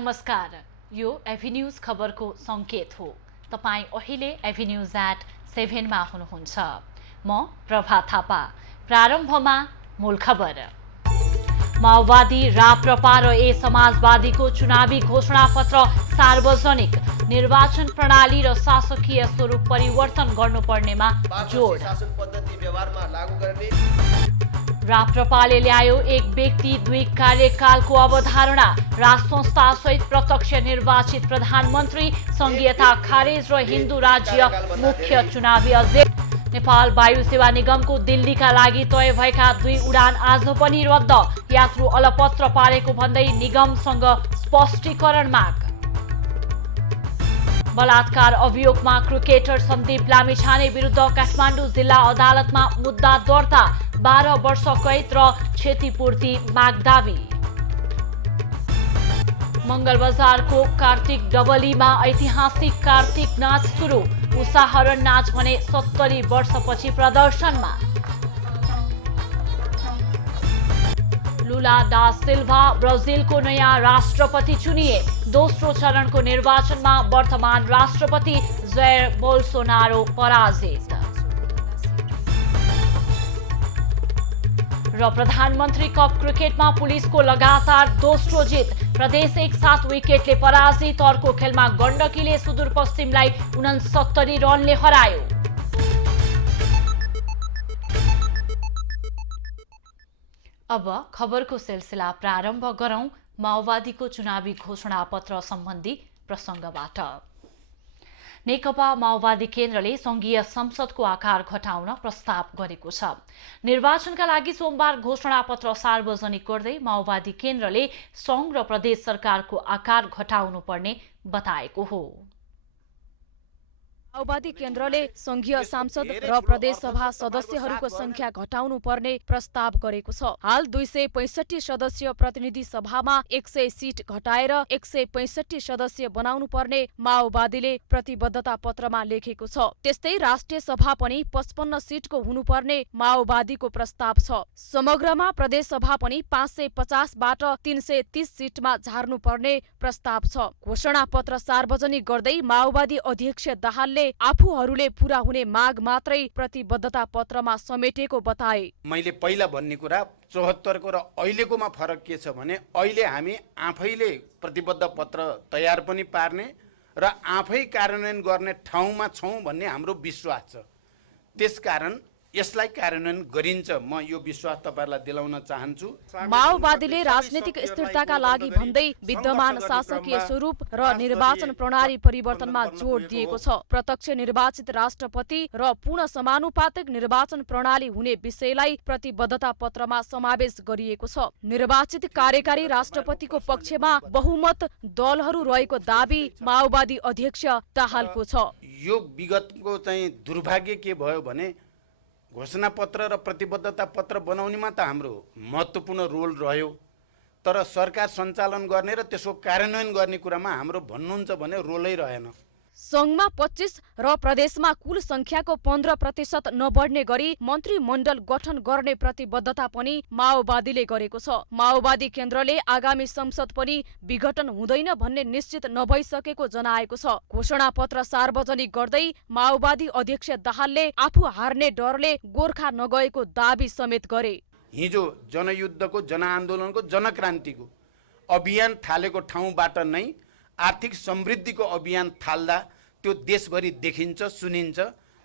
नमस्कार, यो एभिन्यूज खबरको संकेत हो। तपाई अहिले एभिन्यूज@7 मा हुनुहुन्छ। म प्रभा थापा। प्रारम्भमा मूल खबर। माओवादी, राप्रपा र समाजवादीको चुनावी घोषणापत्र सार्वजनिक। निर्वाचन प्रणाली र शासकीय स्वरूप परिवर्तन गर्नुपर्नेमा जोड। शासन पद्धति व्यवहारमा लागू गर्ने। राप्रपाले ल्यायो एक व्यक्ति दुई कार्यकालको अवधारणा। राजसंस्था सहित प्रत्यक्ष निर्वाचित प्रधानमन्त्री, संघीयता खारेज र हिन्दू राज्य मुख्य चुनावी एजेन्डा। नेपाल वायु सेवा निगमको दिल्लीका लागि तय भएका 2 उडान आज पनि रद्द। यात्रु अलपत्र पारेको भन्दै निगमसँग स्पष्टीकरण माग। बलात्कार अभियोगमा क्रिकेटर सन्दीप लामिछाने विरुद्ध काठमाडौँ जिल्ला अदालतमा मुद्दा दर्ता। 12 वर्ष कैद र क्षतिपूर्ति माग दावी। मंगलबजारको कार्तिक डबलीमा ऐतिहासिक कार्तिक नाच सुरु। उषाहरण नाच भने 70 वर्षपछि प्रदर्शनमा। लुला डा सिल्भा ब्राजिलको नयाँ राष्ट्रपति चुनिए। दोस्रो चरणको निर्वाचनमा वर्तमान राष्ट्रपति जैर बोल्सोनारो पराजित। र प्रधानमन्त्री कप क्रिकेटमा पुलिसको लगातार दोस्रो जित। प्रदेश एक 7 विकेटले पराजित। अर्को खेलमा गण्डकीले सुदूरपश्चिमलाई 69 रनले हरायो। अब खबरको सिलसिला प्रारम्भ गरौं माओवादीको चुनावी घोषणापत्र सम्बन्धी प्रसंगबाट। नेकपा माओवादी केन्द्रले संघीय संसदको आकार घटाउन प्रस्ताव गरेको छ। निर्वाचनका लागि सोमबार घोषणापत्र सार्वजनिक गर्दै माओवादी केन्द्रले संघ र प्रदेश सरकारको आकार घटाउनुपर्ने बताएको हो। माओवादी केन्द्रले संघीय सांसद र प्रदेश सभा सदस्यहरूको संख्या घटाउनु पर्ने प्रस्ताव गरेको छ। हाल 265 सदस्यीय प्रतिनिधि सभामा 100 सीट घटाएर 165 सदस्य बनाउनु पर्ने माओवादीले प्रतिबद्धता पत्रमा लेखेको छ। त्यस्तै राष्ट्रिय सभा पनि 55 सीटको हुनुपर्ने माओवादीको प्रस्ताव छ। समग्रमा प्रदेश सभा पनि 550 बाट 330 सीटमा झार्नु पर्ने प्रस्ताव छ। घोषणापत्र सार्वजनिक गर्दै माओवादी अध्यक्ष दाहालले आफूहरूले पूरा हुने माग मात्रै प्रतिबद्धता पत्रमा समेटेको बताए। मैले पहिला भन्ने कुरा 74 को र अहिलेकोमा फरक के छ भने अहिले हामी आफैले प्रतिबद्ध पत्र तयार पनि पार्ने र आफै कार्यान्वयन गर्ने ठाउँमा छौं भन्ने हाम्रो विश्वास छ। त्यसकारण यसलाई कार्यान्वयन गरिन्छ, म यो विश्वास तपाईहरुलाई दिलाउन चाहन्छु। माओवादीले राजनीतिक स्थिरताका लागि भन्दै विद्यमान शासकीय स्वरूप र निर्वाचन प्रणाली परिवर्तनमा जोड दिएको छ। प्रत्यक्ष निर्वाचित राष्ट्रपति र पूर्ण समानुपातिक निर्वाचन प्रणाली हुने विषयलाई प्रतिबद्धता पत्रमा समावेश गरिएको छ। निर्वाचित कार्यकारी राष्ट्रपतिको पक्षमा बहुमत दलहरू रहेको दाबी माओवादी अध्यक्ष दाहालको छ। यो विगतको चाहिँ दुर्भाग्य के भयो भने घोषणापत्र र प्रतिबद्धता पत्र बनाउनेमा त हाम्रो महत्त्वपूर्ण रोल रह्यो, तर सरकार सञ्चालन गर्ने र त्यसको कार्यान्वयन गर्ने कुरामा हाम्रो भन्नुहुन्छ भने रोलै रहेन। संघमा 25 र प्रदेशमा कुल संख्याको 15% नबढ्ने गरी मन्त्रीमण्डल गठन गर्ने प्रतिबद्धता पनि माओवादीले गरेको छ। माओवादी केन्द्रले आगामी संसद पनि विघटन हुँदैन भन्ने निश्चित नभइसकेको जनाएको छ। घोषणापत्र सार्वजनिक गर्दै माओवादी अध्यक्ष दाहालले आफू हार्ने डरले गोर्खा नगएको दाबी समेत गरे। हिजो जनयुद्धको, जनआन्दोलनको, जनक्रान्तिको अभियान थालेको ठाउँबाट नै आर्थिक समृद्धिको अभियान थाल्दा त्यो देशभरि देखिन्छ, सुनिन्छ,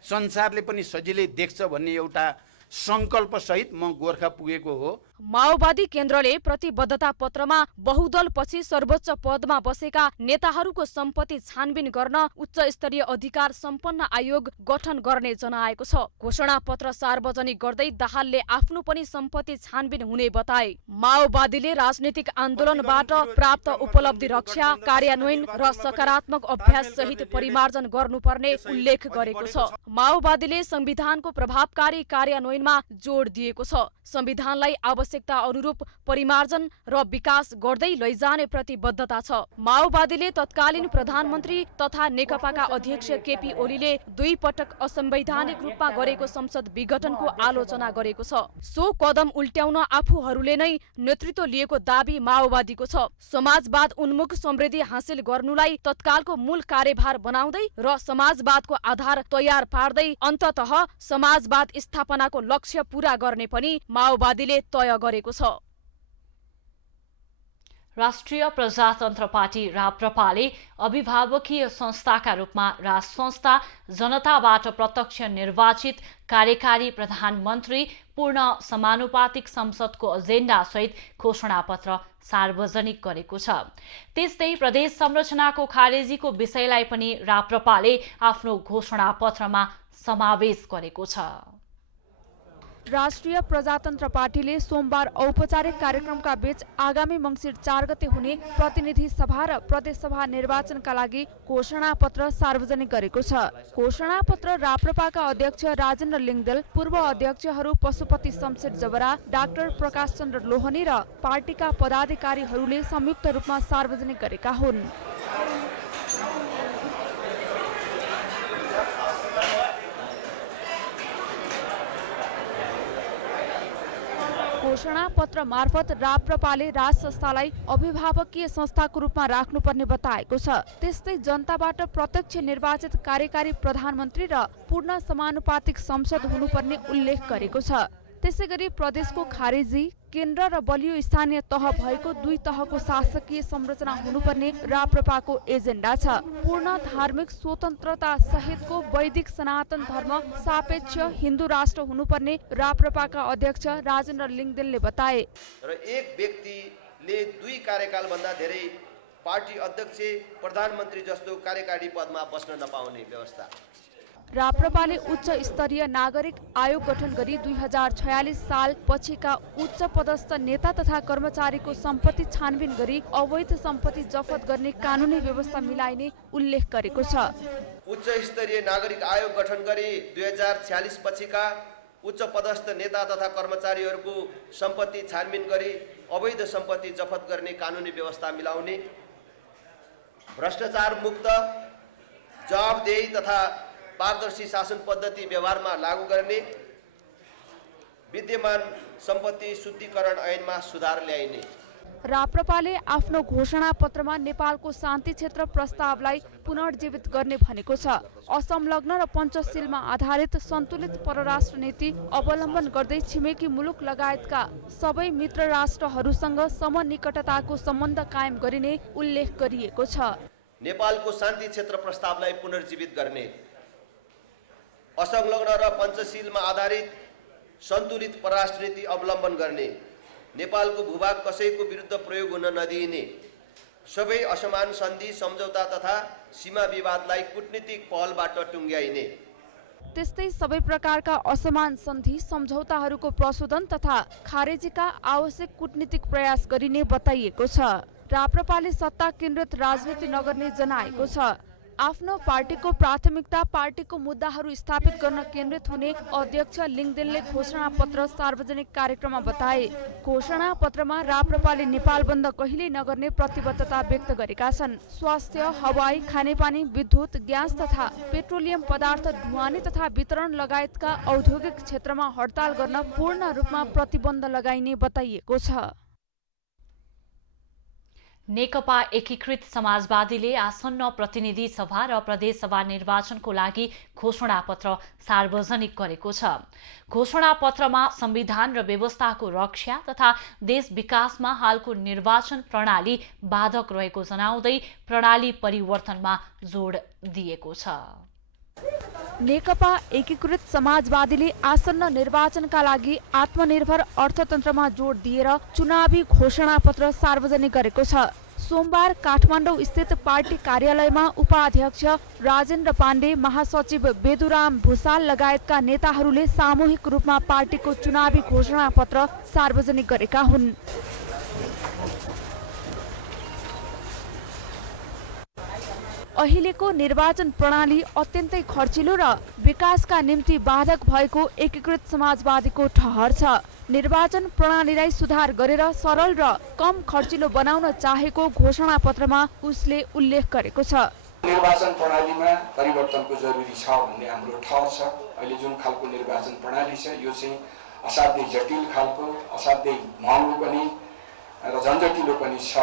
संसारले पनि सजिलै देख्छ भन्ने एउटा संकल्प सहित म गोर्खा पुगेको हो। माओवादी केन्द्रले प्रतिबद्धता पत्रमा बहुदल पछि सर्वोच्च पदमा बसेका नेताहरूको सम्पत्ति छानबिन गर्न उच्च स्तरीय अधिकार सम्पन्न आयोग गठन गर्ने जनाएको छ। घोषणापत्र सार्वजनिक गर्दै दाहालले आफ्नो पनि सम्पत्ति छानबिन हुने बताए। माओवादीले राजनीतिक आन्दोलनबाट प्राप्त उपलब्धि रक्षा, कार्यान्वयन र सकारात्मक अभ्यास सहित परिमार्जन गर्नुपर्ने उल्लेख गरेको छ। माओवादीले संविधानको प्रभावकारी कार्यान्वयन ऐनमा जोड दिएको छ। संविधानलाई आवश्यकता अनुरूप परिमार्जन र विकास गर्दै लैजाने प्रतिबद्धता छ। माओवादीले तत्कालीन प्रधानमन्त्री तथा नेकपाका अध्यक्ष केपी ओलीले 2 पटक असंवैधानिक रूपमा गरेको संसद विघटनको आलोचना गरेको छ। सो कदम उल्ट्याउन आफूहरूले नै नेतृत्व लिएको दाबी माओवादीको छ। समाजवाद उन्मुख समृद्धि हासिल गर्नुलाई तत्कालको मूल कार्यभार बनाउँदै र समाजवादको आधार तयार पार्दै अन्ततः समाजवाद स्थापनाको लक्ष्य पूरा गर्ने पनि माओवादीले तय गरेको छ। राष्ट्रिय प्रजातन्त्र पार्टी राप्रपाले अभिभावकीय संस्थाका रूपमा राष्ट्र संस्था जनताबाट प्रत्यक्ष निर्वाचित कार्यकारी प्रधानमन्त्री पूर्ण समानुपातिक संसदको एजेन्डा सहित घोषणापत्र सार्वजनिक गरेको छ। त्यस्तै प्रदेश संरचनाको खारेजीको विषयलाई पनि राप्रपाले आफ्नो घोषणापत्रमा समावेश गरेको छ। राष्ट्रिय प्रजातन्त्र पार्टीले सोमबार औपचारिक कार्यक्रमका बीच आगामी मङ्सिर 4 गते हुने प्रतिनिधि सभा र प्रदेशसभा निर्वाचनका लागि घोषणापत्र सार्वजनिक गरेको छ। घोषणापत्र राप्रपाका अध्यक्ष राजेन्द्र लिङ्गदेल, पूर्व अध्यक्षहरू पशुपति शमशेर जबरा, डाक्टर प्रकाश चन्द्र लोहनी र पार्टीका पदाधिकारीहरूले संयुक्त रूपमा सार्वजनिक गरेका हुन्। घोषणापत्र मार्फत राप्रपाले राज संस्थालाई अभिभावकीय संस्थाको रूपमा राख्नुपर्ने बताएको छ। त्यस्तै जनताबाट प्रत्यक्ष निर्वाचित कार्यकारी प्रधानमन्त्री र पूर्ण समानुपातिक संसद हुनुपर्ने उल्लेख गरेको छ। त्यसैगरी प्रदेशको खारेजी, केन्द्र र बलियो स्थानीय तह भएको 2 तहको शासकीय संरचना हुनुपर्ने राप्रपाको एजेन्डा छ। पूर्ण धार्मिक स्वतन्त्रता सहितको वैदिक सनातन धर्म सापेक्ष हिन्दू राष्ट्र हुनुपर्ने राप्रपाका अध्यक्ष राजेन्द्र लिङ्गदेलले बताए। र एक व्यक्तिले 2 कार्यकालभन्दा धेरै पार्टी अध्यक्ष, प्रधानमन्त्री जस्तो कार्यकारी पदमा बस्न नपाउने व्यवस्था। राप्रपाले उच्च स्तरीय नागरिक आयोग गठन गरी 2046 साल पछिका उच्च पदस्थ नेता तथा कर्मचारीको सम्पत्ति छानबिन गरी अवैध सम्पत्ति जफत गर्ने कानुनी व्यवस्था मिलाइने उल्लेख गरेको छ। उच्च स्तरीय नागरिक आयोग गठन गरी 2046 पछिका उच्च पदस्थ नेता तथा कर्मचारीहरूको सम्पत्ति छानबिन गरी अवैध सम्पत्ति जफत गर्ने कानुनी व्यवस्था मिलाउने, भ्रष्टाचार मुक्त, जवाबदेही तथा पारदर्शी शासन पद्धति व्यवहारमा लागू गर्ने, विद्यमान सम्पत्ति शुद्धिकरण ऐनमा सुधार ल्याइने। राप्रपाले आफ्नो घोषणापत्रमा नेपालको शान्ति क्षेत्र प्रस्तावलाई पुनर्जीवित गर्ने भनेको छ। असंलग्न र पञ्चशीलमा आधारित सन्तुलित परराष्ट्र नीति अवलम्बन गर्दै छिमेकी मुलुक लगायतका सबै मित्र राष्ट्रहरूसँग समनिकटताको सम्बन्ध कायम गरिने उल्लेख गरिएको छ। नेपालको शान्ति क्षेत्र प्रस्तावलाई पुनर्जीवित गर्ने, असंलग्न र पञ्चशीलमा आधारित सन्तुलित परराष्ट्र नीति अवलम्बन गर्ने, नेपालको भूभाग कसैको विरुद्ध प्रयोग हुन नदिइने, सबै असमान सन्धि सम्झौता तथा सीमा विवादलाई कूटनीतिक पहलबाट टुङ्ग्याइने। त्यस्तै सबै प्रकारका असमान सन्धि सम्झौताहरूको प्रशोधन तथा खारेजीका आवश्यक कूटनीतिक प्रयास गरिने बताइएको छ। राप्रपाले सत्ता केन्द्रित राजनीति नगर्ने जनाएको छ। आफ्नो पार्टीको प्राथमिकता पार्टीको मुद्दाहरू स्थापित गर्न केन्द्रित हुने अध्यक्ष लिङ्गदेलले घोषणापत्र सार्वजनिक कार्यक्रममा बताए। घोषणापत्रमा राप्रपाले नेपाल बन्द कहिल्यै नगर्ने प्रतिबद्धता व्यक्त गरेका छन्। स्वास्थ्य, हवाई, खानेपानी, विद्युत, ग्यास तथा पेट्रोलियम पदार्थ ढुवानी तथा वितरण लगायतका औद्योगिक क्षेत्रमा हडताल गर्न पूर्ण रूपमा प्रतिबन्ध लगाइने बताइएको छ। नेकपा एकीकृत समाजवादीले आसन्न प्रतिनिधि सभा र प्रदेशसभा निर्वाचनको लागि घोषणापत्र सार्वजनिक गरेको छ। घोषणापत्रमा संविधान र व्यवस्थाको रक्षा तथा देश विकासमा हालको निर्वाचन प्रणाली बाधक रहेको जनाउँदै प्रणाली परिवर्तनमा जोड दिएको छ। नेकपा एकीकृत समाजवादीले आसन्न निर्वाचनका लागि आत्मनिर्भर अर्थतन्त्रमा जोड दिएर चुनावी घोषणापत्र सार्वजनिक गरेको छ। सोमबार काठमाडौँ स्थित पार्टी कार्यालयमा उपाध्यक्ष राजेन्द्र पाण्डे, महासचिव बेदुराम भुसाल लगायतका नेताहरूले सामूहिक रूपमा पार्टीको चुनावी घोषणापत्र सार्वजनिक गरेका हुन्। अहिलेको निर्वाचन प्रणाली अत्यन्तै खर्चिलो र विकासका निम्ति बाधक भएको एकीकृत समाजवादीको ठहर छ। निर्वाचन प्रणालीलाई सुधार गरेर सरल र कम खर्चिलो बनाउन चाहेको घोषणापत्रमा उसले उल्लेख गरेको छ। निर्वाचन प्रणालीमा परिवर्तनको जरुरी छ भन्ने हाम्रो ठहर छ। अहिले जुन खालको निर्वाचन प्रणाली छ यो चाहिँ असाध्यै जटिल खालको, असाध्यै महँगो पनि र झन्झटिलो पनि छ।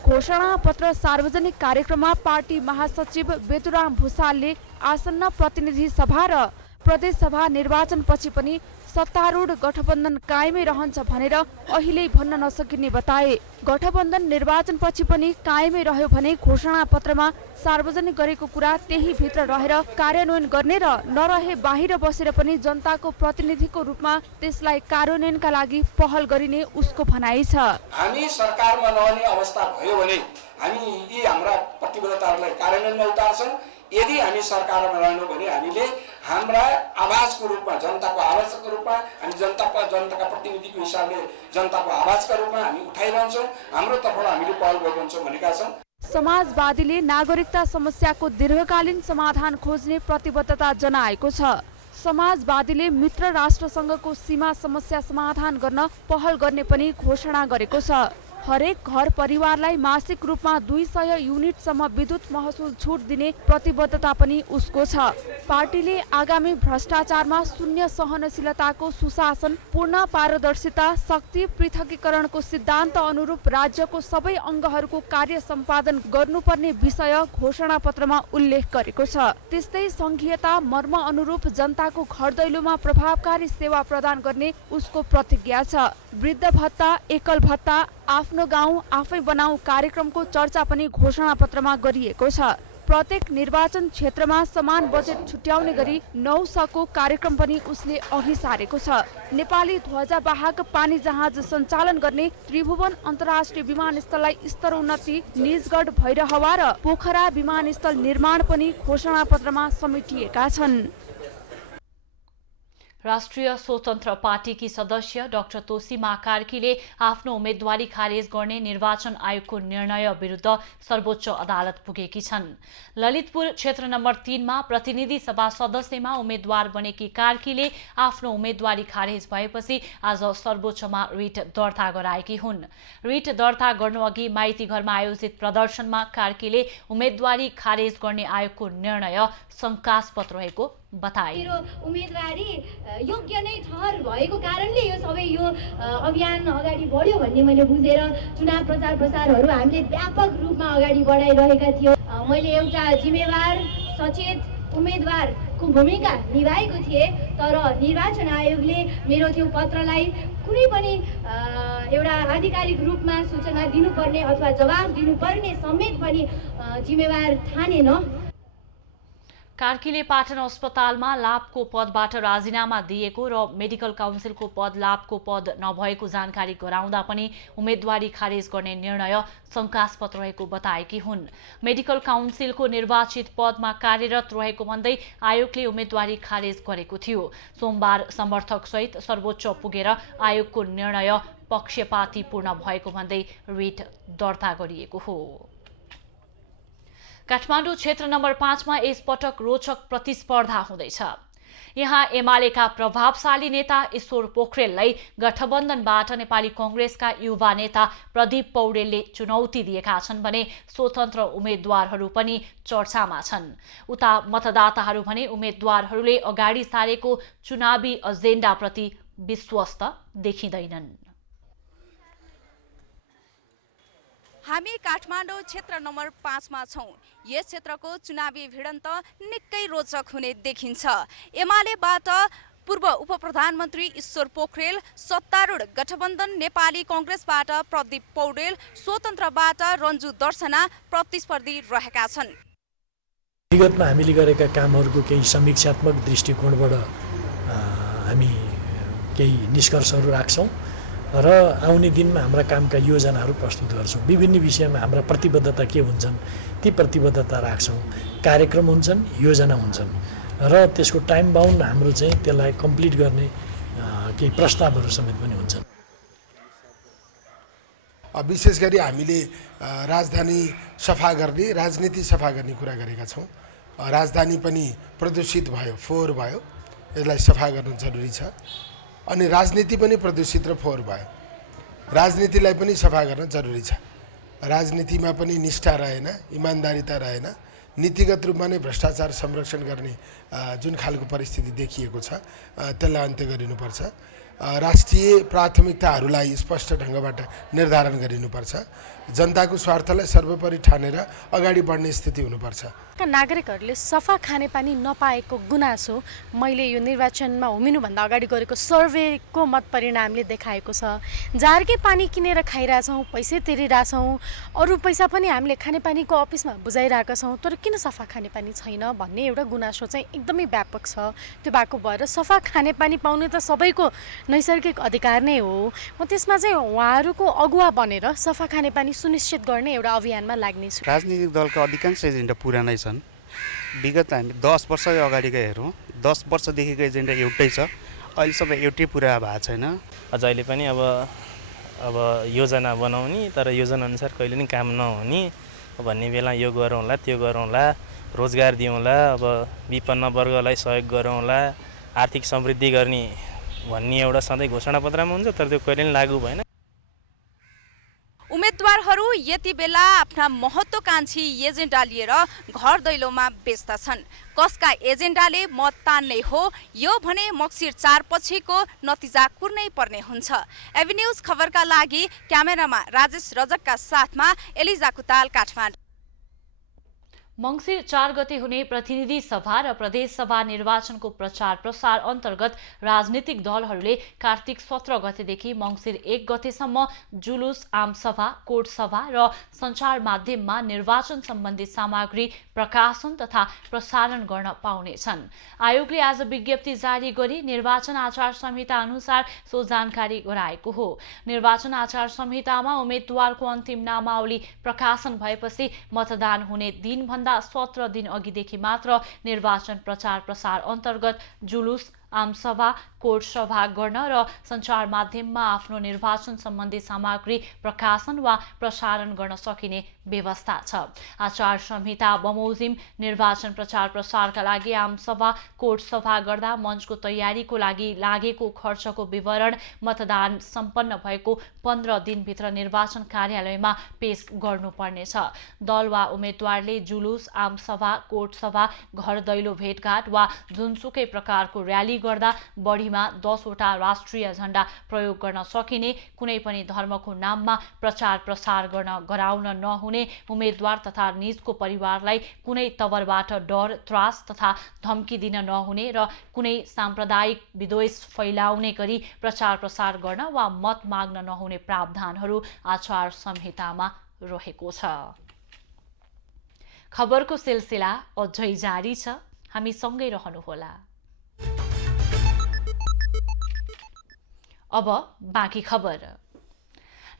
घोषणापत्र सार्वजनिक कार्यक्रममा पार्टी महासचिव बेतुराम भुसालले आसन्न प्रतिनिधि सभा र प्रदेश सभा निर्वाचनपछि पनि सत्तारूढ गठबन्धन कायमै रहन्छ भनेर अहिले भन्न नसकिने बताए। गठबन्धन निर्वाचनपछि पनि कायमै रह्यो भने घोषणापत्रमा सार्वजनिक गरेको कुरा त्यही भित्र रहेर कार्यान्वयन गर्ने र नरहे बाहिर बसेर पनि जनताको प्रतिनिधिको रूपमा त्यसलाई कार्यान्वयनका लागि पहल गरिने उसको भनाइ छ। हामी सरकारमा नहुने अवस्था भयो भने हामी यी हाम्रा प्रतिबद्धताहरूलाई कार्यान्वयनमा उतार्छौँ। यदि हामी सरकारमा रहनु भने हामीले हाम्रा आवाजको रूपमा, जनताको आवाजको रूपमा हामी जनताका प्रतिनिधिको हिसाबले जनताको आवाजका रूपमा हामी उठाइरहन्छौँ। हाम्रो तर्फबाट हामीले पहल गरिरहन्छौँ भनेका छौँ। समाजवादीले नागरिकता समस्याको दीर्घकालीन समाधान खोज्ने प्रतिबद्धता जनाएको छ। समाजवादीले मित्र राष्ट्रसँगको सीमा समस्या समाधान गर्न पहल गर्ने पनि घोषणा गरेको छ। हरेक घर परिवारलाई मासिक रूपमा 200 युनिटसम्म विद्युत महसुल छुट दिने प्रतिबद्धता पनि उसको छ। पार्टीले आगामी भ्रष्टाचारमा शून्य सहनशीलताको सुशासन, पूर्ण पारदर्शिता, शक्ति पृथकीकरणको सिद्धान्त अनुरूप राज्यको सबै अङ्गहरूको कार्य सम्पादन गर्नुपर्ने विषय घोषणापत्रमा उल्लेख गरेको छ। त्यस्तै संघीयता मर्म अनुरूप जनताको घर दैलोमा प्रभावकारी सेवा प्रदान गर्ने उसको प्रतिज्ञा छ। वृद्ध भत्ता, एकल भत्ता, आफ्नो गाउँ आफै बनाऊ कार्यक्रमको चर्चा पनि घोषणापत्रमा गरिएको छ। प्रत्येक निर्वाचन क्षेत्रमा समान बजेट छुट्याउने गरी 900को कार्यक्रम पनि उसले अघि सारेको छ। नेपाली ध्वजावाहक पानी जहाज सञ्चालन गर्ने त्रिभुवन अन्तर्राष्ट्रिय विमानस्थललाई स्तरोन्नति, निजगढ भैरहवा र पोखरा विमानस्थल निर्माण पनि घोषणापत्रमा समेटिएका छन्। राष्ट्रिय स्वतन्त्र पार्टीकी सदस्य डाक्टर तोसीमा कार्कीले आफ्नो उम्मेदवारी खारेज गर्ने निर्वाचन आयोगको निर्णय विरुद्ध सर्वोच्च अदालत पुगेकी छन्। ललितपुर क्षेत्र नम्बर 3 मा प्रतिनिधि सभा सदस्यमा उम्मेद्वार बनेकी कार्कीले आफ्नो उम्मेदवारी खारेज भएपछि आज सर्वोच्चमा रिट दर्ता गराएकी हुन्। रिट दर्ता गर्नुअघि माइती घरमा आयोजित प्रदर्शनमा कार्कीले उम्मेदवारी खारेज गर्ने आयोगको निर्णय शंकास्पद रहेको बताए। मेरो उम्मेदवारी योग्य नै ठहर भएको कारणले यो सबै यो अभियान अगाडि बढ्यो भन्ने मैले बुझेर चुनाव प्रचार प्रसारहरू हामीले व्यापक रूपमा अगाडि बढाइरहेका थियौँ। मैले एउटा जिम्मेवार सचेत उम्मेदवारको भूमिका निभाएको थिएँ, तर निर्वाचन आयोगले मेरो त्यो पत्रलाई कुनै पनि एउटा आधिकारिक रूपमा सूचना दिनुपर्ने अथवा जवाफ दिनुपर्ने समेत पनि जिम्मेवार ठानेन। कार्कीले पाटन अस्पतालमा लाभको पदबाट राजीनामा दिएको र मेडिकल काउन्सिलको पद लाभको पद नभएको जानकारी गराउँदा पनि उम्मेदवारी खारेज गर्ने निर्णय शंकास्पद रहेको बताएकी हुन्। मेडिकल काउन्सिलको निर्वाचित पदमा कार्यरत रहेको भन्दै आयोगले उम्मेदवारी खारेज गरेको थियो। सोमबार समर्थक सहित सर्वोच्च पुगेर आयोगको निर्णय पक्षपातीपूर्ण भएको भन्दै रिट दर्ता गरिएको हो। काठमाडौँ क्षेत्र नम्बर 5 मा यसपटक रोचक प्रतिस्पर्धा हुँदैछ। यहाँ एमालेका प्रभावशाली नेता ईश्वर पोखरेललाई गठबन्धनबाट नेपाली कांग्रेसका युवा नेता प्रदीप पौडेलले चुनौती दिएका छन् भने स्वतन्त्र उम्मेद्वारहरू पनि चर्चामा छन्। उता मतदाताहरू भने उम्मेद्वारहरूले अगाडि सारेको चुनावी एजेन्डाप्रति विश्वस्त देखिँदैनन्। हामी काठमाडौँ क्षेत्र नम्बर 5 मा छौं। यस क्षेत्रको चुनावी भिडन्त निकै रोचक हुने देखिन्छ। एमालेबाट पूर्व उपप्रधानमन्त्री ईश्वर पोखरेल, सत्तारूढ गठबन्धन नेपाली कांग्रेसबाट प्रदीप पौडेल, स्वतन्त्रबाट रन्जु दर्शना प्रतिस्पर्धी रहेका छन्। विगतमा हामीले गरेका कामहरूको केही समीक्षात्मक दृष्टिकोणबाट हामी केही निष्कर्षहरू राख्छौं र आउने दिनमा हाम्रा कामका योजनाहरू प्रस्तुत गर्छौं। विभिन्न विषयमा हाम्रा प्रतिबद्धता के हुन्छन् ती प्रतिबद्धता राख्छौं। कार्यक्रम हुन्छन्, योजना हुन्छन् र त्यसको टाइम बाउन्ड हाम्रो चाहिँ त्यसलाई कम्प्लिट गर्ने केही प्रस्तावहरू समेत पनि हुन्छन्। विशेष गरी हामीले राजधानी सफा गर्ने, राजनीति सफा गर्ने कुरा गरेका छौँ। राजधानी पनि प्रदूषित भयो, फोहोर भयो, यसलाई सफा गर्नु जरुरी छ। अनि राजनीति पनि प्रदूषित र फोहोर भयो, राजनीतिलाई पनि सफा गर्न जरुरी छ। राजनीतिमा पनि निष्ठा रहेन, इमान्दारिता रहेन, नीतिगत रूपमा नै भ्रष्टाचार संरक्षण गर्ने जुन खालको परिस्थिति देखिएको छ त्यसलाई अन्त्य गरिनुपर्छ। राष्ट्रिय प्राथमिकताहरूलाई स्पष्ट ढङ्गबाट निर्धारण गरिनुपर्छ। जनताको स्वार्थलाई सर्वोपरि ठानेर अगाडि बढ्ने स्थिति हुनुपर्छ। नागरिकहरूले सफा खानेपानी नपाएको गुनासो मैले यो निर्वाचनमा उभिनुभन्दा अगाडि गरेको सर्वेको मत परिणामले देखाएको छ। जारकै पानी किनेर खाइरहेछौँ, पैसै तिरिरहेछौँ, अरू पैसा पनि हामीले खानेपानीको अफिसमा बुझाइरहेका छौँ, तर किन सफा खानेपानी छैन भन्ने एउटा गुनासो चाहिँ एकदमै व्यापक छ। त्यो भएको भएर सफा खानेपानी पाउने त सबैको नैसर्गिक अधिकार नै हो। म त्यसमा चाहिँ उहाँहरूको अगुवा बनेर सफा खानेपानी सुनिश्चित गर्ने एउटा अभियानमा लाग्नेछु। राजनीतिक दलका अधिकांश एजेन्डा पुरानै छन्। विगत हामी 10 वर्ष अगाडिको हेरौँ, 10 वर्षदेखिको एजेन्डा एउटै छ, अहिलेसम्म एउटै पुरा भएको छैन। अझ अहिले पनि अब योजना बनाउने तर योजना अनुसार कहिले पनि काम नहुने भन्ने बेला यो गरौँला त्यो गरौँला, रोजगार दिउँला, अब विपन्न वर्गलाई सहयोग गरौँला, आर्थिक समृद्धि गर्ने भन्ने एउटा सधैँ घोषणापत्रमा हुन्छ, तर त्यो कहिले पनि लागू भएन। उम्मेदवारहरू यति बेला आफ्ना महत्त्वकांक्षी एजेन्डा लिएर घर दैलोमा व्यस्त छन्। कसका एजेन्डाले मत तान्ने हो यो भने मक्सिर 4 पछिको नतिजा कुर्नै पर्ने हुन्छ। एबी न्यूज खबरका लागि क्यामेरामा राजेश रजकका साथमा एलिजा कुताल, काठमाडौँ। मङ्सिर 4 गते हुने प्रतिनिधि सभा र प्रदेश सभा निर्वाचनको प्रचार प्रसार अन्तर्गत राजनीतिक दलहरूले कार्तिक 17 गतेदेखि मङ्सिर 1 गतेसम्म जुलुस, आमसभा, कोटसभा र सञ्चार माध्यममा निर्वाचन सम्बन्धी सामग्री प्रकाशन तथा प्रसारण गर्न पाउनेछन्। आयोगले आज विज्ञप्ति जारी गरी निर्वाचन आचार संहिता अनुसार सो जानकारी गराएको हो। निर्वाचन आचार संहितामा उम्मेद्वारको अन्तिम नामावली प्रकाशन भएपछि मतदान हुने दिनभन्दा 17 दिन अघिदेखि मात्र निर्वाचन प्रचार प्रसार अन्तर्गत जुलुस, आमसभा, कोट सभा गर्न र सञ्चार माध्यममा आफ्नो निर्वाचन सम्बन्धी सामग्री प्रकाशन वा प्रसारण गर्न सकिने व्यवस्था छ। आचार संहिता बमोजिम निर्वाचन प्रचार प्रसारका लागि आमसभा, कोट सभा गर्दा मञ्चको तयारीको लागि लागेको खर्चको विवरण मतदान सम्पन्न भएको 15 दिनभित्र निर्वाचन कार्यालयमा पेश गर्नुपर्नेछ। दल वा उम्मेद्वारले जुलुस, आमसभा, कोट सभा, घर दैलो भेटघाट वा जुनसुकै प्रकारको र्याली गर्दा बढीमा 10 वटा राष्ट्रिय झण्डा प्रयोग गर्न सकिने, कुनै पनि धर्मको नाममा प्रचार प्रसार गर्न गराउन नहुने, उम्मेद्वार तथा निजको परिवारलाई कुनै तवरबाट डर, त्रास तथा धम्की दिन नहुने र कुनै साम्प्रदायिक विद्वेष फैलाउने गरी प्रचार प्रसार गर्न वा मत माग्न नहुने प्रावधानहरू आचार संहितामा रहेको छ। खबरको सिलसिला अझै जारी छ, हामी सँगै रहनुहोला। अब बाँकी खबर।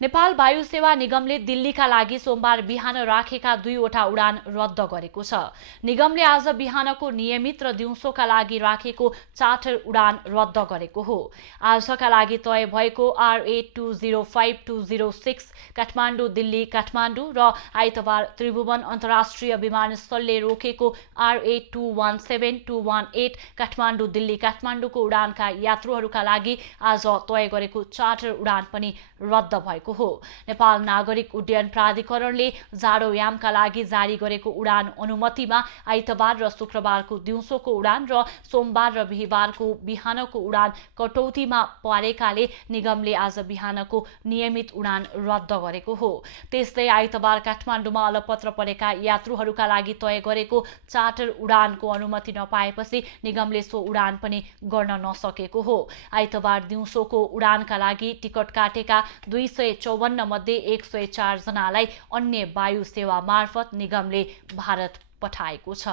नेपाल वायु सेवा निगमले दिल्लीका लागि सोमबार बिहान राखेका 2 वटा उडान रद्द गरेको छ। निगमले आज बिहानको नियमित र दिउँसोका लागि राखेको चार्टर उडान रद्द गरेको हो। आजका लागि तय भएको RA205206 काठमाडौँ दिल्ली काठमाडौँ र आइतबार त्रिभुवन अन्तर्राष्ट्रिय विमानस्थलले रोकेको RA217218 काठमाडौँ दिल्ली काठमाडौँको उडानका यात्रुहरूका लागि आज तय गरेको चार्टर उडान पनि रद्द भएको हो। नेपाल नागरिक उड्डयन प्राधिकरणले जाडोयामका लागि जारी गरेको उडान अनुमतिमा आइतबार र शुक्रबारको दिउँसोको उडान र सोमबार र बिहीबारको बिहानको उडान कटौतीमा परेकाले निगमले आज बिहानको नियमित उडान रद्द गरेको हो। त्यस्तै आइतबार काठमाडौँमा अलपत्र परेका यात्रुहरूका लागि तय गरेको चार्टर उडानको अनुमति नपाएपछि निगमले सो उडान पनि गर्न नसकेको हो। आइतबार दिउँसोको उडानका लागि टिकट काटेका 254 मध्ये 104 जनालाई अन्य वायु सेवा मार्फत निगमले भारत पठाएको छ।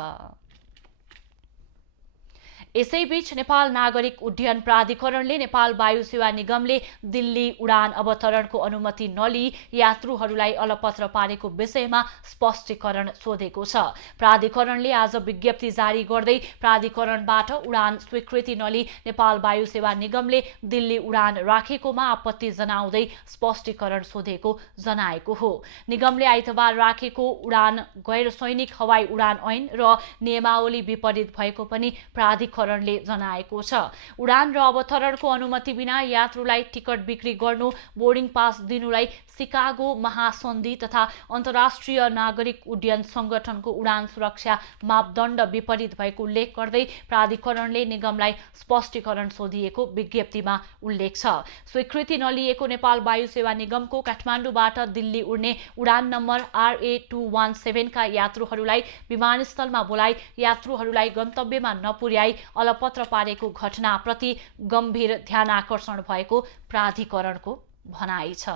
यसैबीच नेपाल नागरिक उड्डयन प्राधिकरणले नेपाल वायु सेवा निगमले दिल्ली उडान अवतरणको अनुमति नलिई यात्रुहरूलाई अलपत्र पारेको विषयमा स्पष्टीकरण सोधेको छ। प्राधिकरणले आज विज्ञप्ति जारी गर्दै प्राधिकरणबाट उडान स्वीकृति नलिई नेपाल वायु सेवा निगमले दिल्ली उडान राखेकोमा आपत्ति जनाउँदै स्पष्टीकरण सोधेको जनाएको हो। निगमले आइतबार राखेको उडान गैर सैनिक हवाई उडान ऐन र नियमावली विपरीत भएको पनि प्राधिकरणले जनाएको छ। उडान र अवतरणको अनुमति बिना यात्रुलाई टिकट बिक्री गर्नु, बोर्डिङ पास दिनुलाई सिकागो महासन्धि तथा अन्तर्राष्ट्रिय नागरिक उड्डयन संगठनको उडान सुरक्षा मापदण्ड विपरीत भएको उल्लेख गर्दै प्राधिकरणले निगमलाई स्पष्टीकरण सोधिएको विज्ञप्तिमा उल्लेख छ। स्वीकृति नलिएको नेपाल वायु सेवा निगमको काठमाडौँबाट दिल्ली उड्ने उडान नम्बर RA217 का यात्रुहरूलाई विमानस्थलमा बोलाई यात्रुहरूलाई गन्तव्यमा नपुर्याई अलपत्र पारेको घटनाप्रति गम्भीर ध्यानाकर्षण भएको प्राधिकरणको भनाइ छ।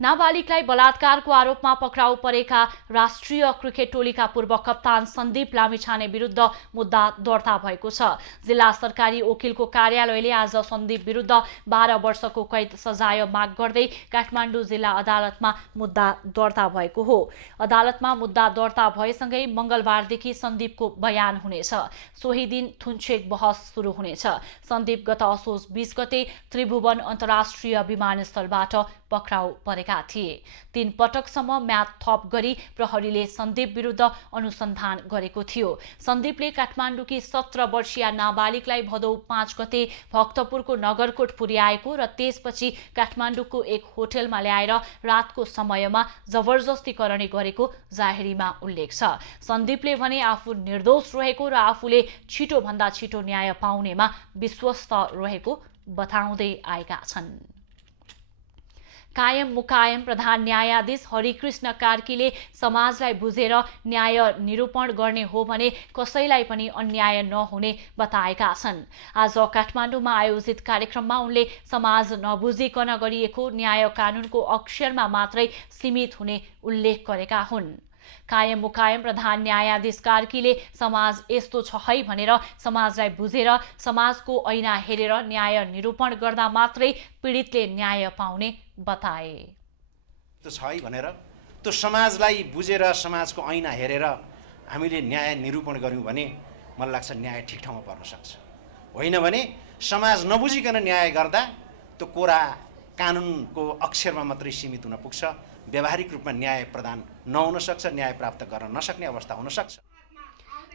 नाबालिगलाई बलात्कारको आरोपमा पक्राउ परेका राष्ट्रिय क्रिकेट टोलीका पूर्व कप्तान सन्दीप लामिछाने विरुद्ध मुद्दा दर्ता भएको छ। जिल्ला सरकारी वकिलको कार्यालयले आज सन्दीप विरुद्ध 12 वर्षको कैद सजाय माग गर्दै काठमाडौँ जिल्ला अदालतमा मुद्दा दर्ता भएको हो। अदालतमा मुद्दा दर्ता भएसँगै मंगलबारदेखि सन्दीपको बयान हुनेछ। सोही दिन थुनछेक बहस सुरु हुनेछ। सन्दीप गत असोज 20 गते त्रिभुवन अन्तर्राष्ट्रिय विमानस्थलबाट पक्राउ परेका थिए। 3 पटकसम्म म्याद थप गरी प्रहरीले सन्दीप विरुद्ध अनुसन्धान गरेको थियो। सन्दीपले काठमाडौँकी 17 वर्षीय नाबालिगलाई भदौ 5 गते भक्तपुरको नगरकोट पुर्याएको र त्यसपछि काठमाडौँको एक होटलमा ल्याएर रातको समयमा जबरजस्ती करणी गरेको जाहेरीमा उल्लेख छ। सन्दीपले भने आफू निर्दोष रहेको र आफूले छिटोभन्दा छिटो न्याय पाउनेमा विश्वस्त रहेको बताउँदै आएका छन्। कायम मुकायम प्रधान न्यायाधीश हरिकृष्ण कार्कीले समाजलाई बुझेर न्याय निरूपण गर्ने हो भने कसैलाई पनि अन्याय नहुने बताएका छन्। आज काठमाडौँमा आयोजित कार्यक्रममा उनले समाज नबुझिकन गरिएको न्याय कानुनको अक्षरमा मात्रै सीमित हुने उल्लेख गरेका हुन्। कायम मुकायम प्रधान न्यायाधीश कार्कीले समाज यस्तो छ है भनेर समाजलाई बुझेर समाजको ऐना हेरेर न्याय निरूपण गर्दा मात्रै पीडितले न्याय पाउने बताए। त्यो छ है भनेर त्यो समाजलाई बुझेर समाजको ऐना हेरेर हामीले न्याय निरूपण गर्यौं भने मलाई लाग्छ न्याय ठिक ठाउँमा पर्न सक्छ। होइन भने समाज नबुझिकन न्याय गर्दा त्यो कोरा कानुनको अक्षरमा मात्रै सीमित हुन पुग्छ। व्यावहारिक रूपमा न्याय प्रदान नहुन सक्छ, न्याय प्राप्त गर्न नसक्ने अवस्था हुन सक्छ।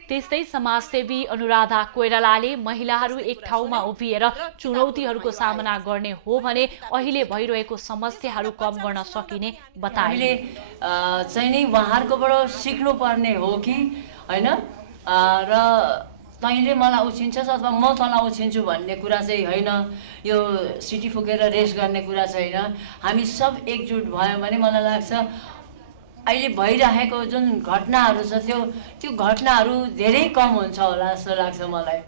त्यस्तै समाजसेवी अनुराधा कोइरालाले महिलाहरू एक ठाउँमा उभिएर चुनौतीहरूको सामना गर्ने हो भने अहिले भइरहेको समस्याहरू कम गर्न सकिने बताए। हामीले चाहिँ नि उहाँहरुकोबाट सिक्नु पर्ने हो कि हैन र तैँले मलाई उछिन्छस् अथवा म तँलाई उछिन्छु भन्ने कुरा चाहिँ होइन। यो सिटी फुकेर रेस गर्ने कुरा छैन। हामी सब एकजुट भयौँ भने मलाई लाग्छ अहिले भइरहेको जुन घटनाहरू छ त्यो घटनाहरू धेरै कम हुन्छ होला जस्तो लाग्छ मलाई।